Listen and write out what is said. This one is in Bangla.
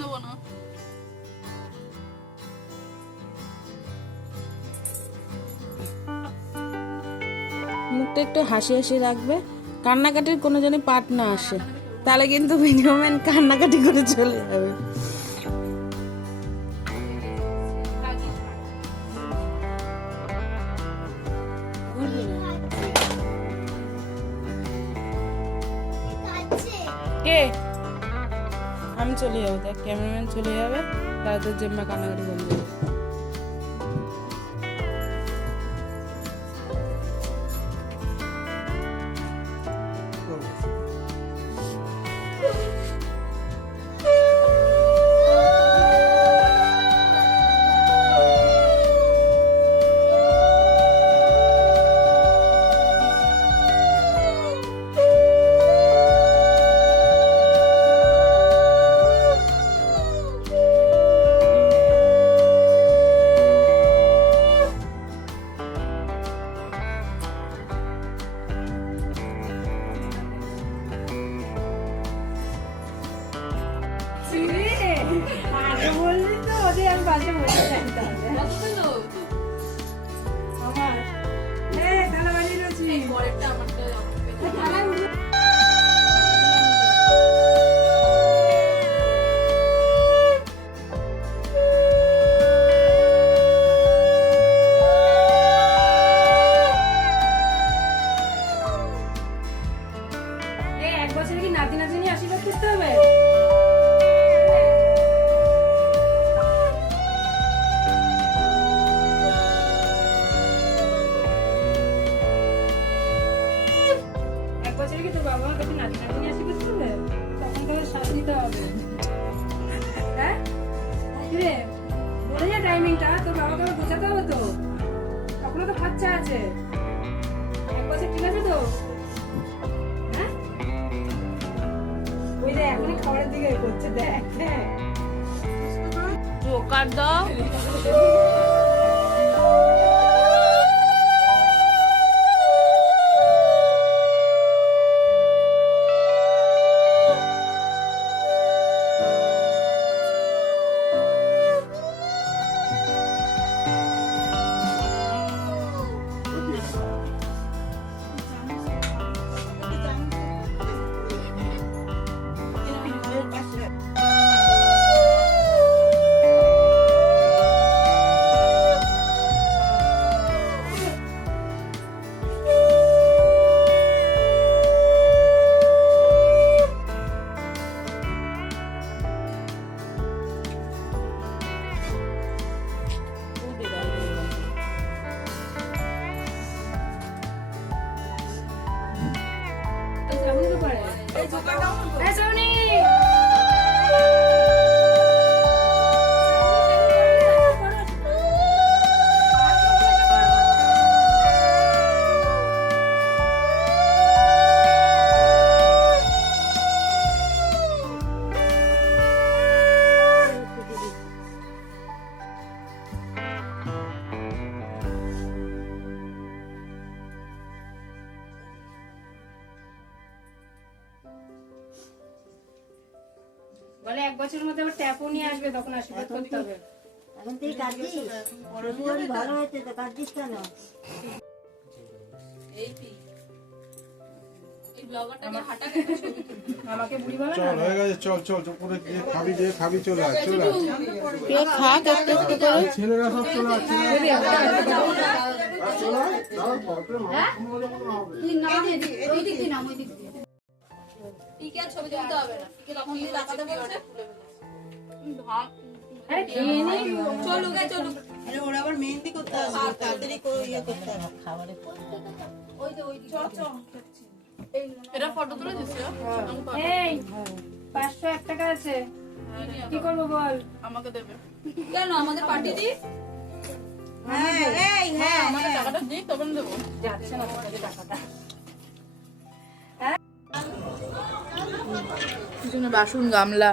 নেবো না। মুখটা একটু হাসি হাসি রাখবে, কান্নাকাটির কোনো জানি পাট না আসে, তাহলে কিন্তু মিনিমাম কান্নাকাটি করে চলে যাবে। কে? আমি চলে যাবো, দেখ ক্যামেরাম্যান চলে যাবে, তাহলে তোর জেম্মা কান্নাকাটি করে যাবে। জোকার দাও। বলে 1 বছরের মধ্যে আবার ট্যাপও নিয়ে আসবে, তখন আশীর্বাদ করতে হবে। এখন তুই কাঁদছিস? ভালো হয়েছে তো, কাঁদছিস কেন? আমাকে বুড়ি বলে চল হয়ে গেছে, চল চল চল করে যে খাবি চলে আয়, চলে আয়। কে খাক একটু একটু করে। ছেলেরা সব চলে আয়, ছবি তুলতে হবে না, তখন টাকাটা বলছে চলুক চলুক। ওরা আবার মেহেন্দি করতে আসবে, তাড়াতাড়ি ইয়ে করতে হবে খাবারে। এটা ফটো তুলে দিচ্ছি। এই 501 টাকা আছে, কি করবো বল? আমাকে দেবে কেন? আমাদের পার্টি দি। হ্যাঁ আমাকে টাকাটা দিই, তখন দেবো। যাচ্ছে না টাকাটা। পিছনে বাসন গামলা।